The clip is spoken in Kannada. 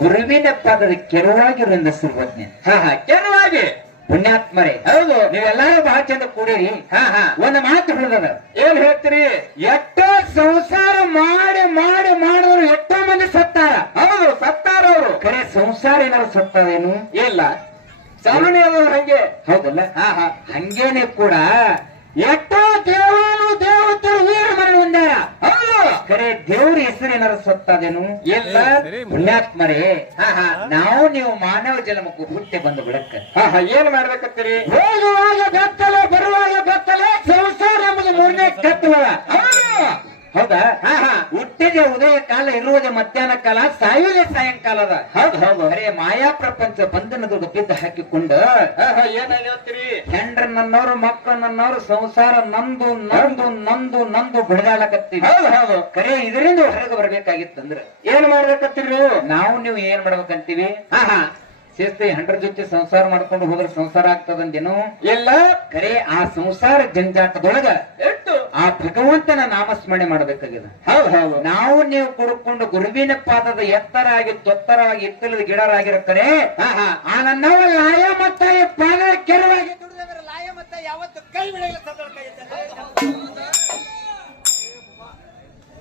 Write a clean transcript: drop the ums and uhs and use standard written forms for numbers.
ಗುರುವಿನ ಪಾದದ ಕೆರವಾಗಿರೋದ್ರಿಂದ ಸುರ್ವಜ್ಞೆ. ಕೆರವಾಗಿ ಪುಣ್ಯಾತ್ಮರೇ, ಹೌದು. ನೀವೆಲ್ಲಾರು ಬಹಳ ಚಂದ ಕೂಡಿರಿ. ಒಂದು ಮಾತು ಹೇಳಿದ, ಏನ್ ಹೇಳ್ತೀರಿ? ಎಷ್ಟೋ ಸಂಸಾರ ಮಾಡಿ ಮಾಡಿ ಮಾಡಿದ್ರು ಎಷ್ಟೋ ಮಂದಿ ಸತ್ತಾರ. ಹೌದು, ಸತ್ತಾರವ್ರು. ಕರೆ ಸಂಸಾರ ಏನಾದ್ರು ಸತ್ತದೇನು? ಇಲ್ಲ, ಸಾಮಾನ್ಯ ಹಂಗೆ. ಹೌದಲ್ಲ? ಹಂಗೇನೆ ಕೂಡ ಎಷ್ಟೋ ದೇವರು ದೇವತರು ವೀರ ಮರಣ ಹೊಂದಾರ. ಹೌದು, ಕರೆ ದೇವ್ರ ಹೆಸರು ಏನಾದ್ರು ಸತ್ತದೇನು? ಇಲ್ಲ. ಪುಣ್ಯಾತ್ಮರೇ, ನಾವು ನೀವು ಮಾನವ ಜನ್ಮಕ್ಕೂ ಹುಟ್ಟಿ ಬಂದು ಬಿಡಕ್ಕ ಏನ್ ಮಾಡ್ಬೇಕತ್ತೀರಿ? ಹೋಗುವಾಗ ಬೆತ್ತಲೆ ಬರುವಾಗ ಬೆತ್ತಲೆ ಸಂಸಾರ ಎಂಬುದು ಮೂರನೇ ಕತ್ತಲ. ಹೌದಾ? ಹುಟ್ಟಿದ ಉದಯ ಕಾಲ, ಇರುವುದೇ ಮಧ್ಯಾಹ್ನ ಕಾಲ, ಸಾಯುವುದೇ ಸಾಯಂಕಾಲದ. ಹೌದು ಹೌದು. ಬರೇ ಮಾಯಾ ಪ್ರಪಂಚ ಬಂಧನದೊಳಗೆ ಬಿದ್ದು ಹಾಕಿಕೊಂಡು ಏನಾಗ್ತೀರಿ? ಹೆಂಡ್ರ ನನ್ನವರು, ಮಕ್ಕಳು ನನ್ನವರು, ಸಂಸಾರ ನಂದು ನಂದು ನಂದು ನಂದು ಬಿಡದಾಡಕತ್ತೀವಿ. ಹೌದು ಹೌದು. ಕರೆ ಇದರಿಂದ ಹೊರಗೆ ಬರ್ಬೇಕಾಗಿತ್ತಂದ್ರ ಏನ್ ಮಾಡ್ಬೇಕತ್ತೀರಿ? ನಾವು ನೀವು ಏನ್ ಮಾಡ್ಬೇಕಂತೀವಿ? ಶಿಸ್ತಿ ಹೆಂಡ್ರ ಜೊತೆ ಸಂಸಾರ ಮಾಡ್ಕೊಂಡು ಹೋದ್ರೆ ಸಂಸಾರ ಆಗ್ತದಂದೇನು? ಇಲ್ಲ. ಕರೆ ಆ ಸಂಸಾರ ಜಂಜಾಟದೊಳಗ ಎಷ್ಟು ಆ ಭಗವಂತನ ನಾಮಸ್ಮರಣೆ ಮಾಡ್ಬೇಕಾಗಿದೆ. ಹೌದು ಹೌದು. ನಾವು ನೀವು ಕುಡ್ಕೊಂಡು ಗುರುವಿನ ಪಾದದ ಎತ್ತರಾಗಿ ತೊತ್ತರವಾಗಿ ಇತ್ತಲದ ಗಿಡರಾಗಿರೋ ಕರೆ ಆ ನನ್ನವ ಲಾಯ ಮತ್ತ ಪಾದ ಕೆರವಾಗಿ ಲಾಯ ಮತ್ತ ಯಾವತ್ತು ಕೈ ಬಿಡಲ್ಲ.